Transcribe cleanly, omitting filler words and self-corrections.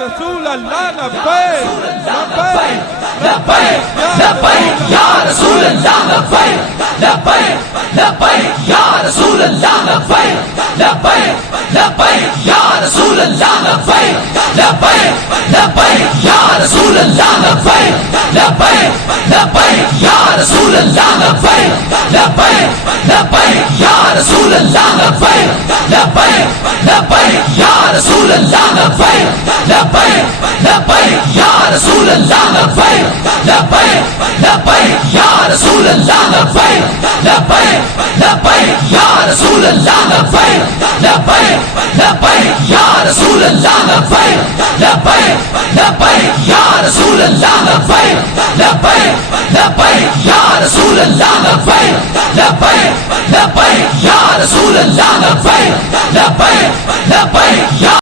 رسول اللہ لبیک لبیک لبیک لبیک یا رسول اللہ لبیک لبیک لبیک یا رسول اللہ لبیک لبیک لبیک یا رسول اللہ لبیک لبیک لبیک یا رسول اللہ لبیک لبیک لبیک یا رسول اللہ لبیک لبیک لبیک یا رسول اللہ لبیک لبیک لبیک یا رسول اللہ لبیک لبیک لبیک یا رسول اللہ لبیک لبیک لبیک یا رسول اللہ لبیک لبیک لبیک یا رسول اللہ لبیک لبیک لبیک یا رسول اللہ لبیک لبیک لبیک یا رسول اللہ لبیک لبیک لبیک یا رسول اللہ لبیک لبیک لبیک یا رسول اللہ لبیک لبیک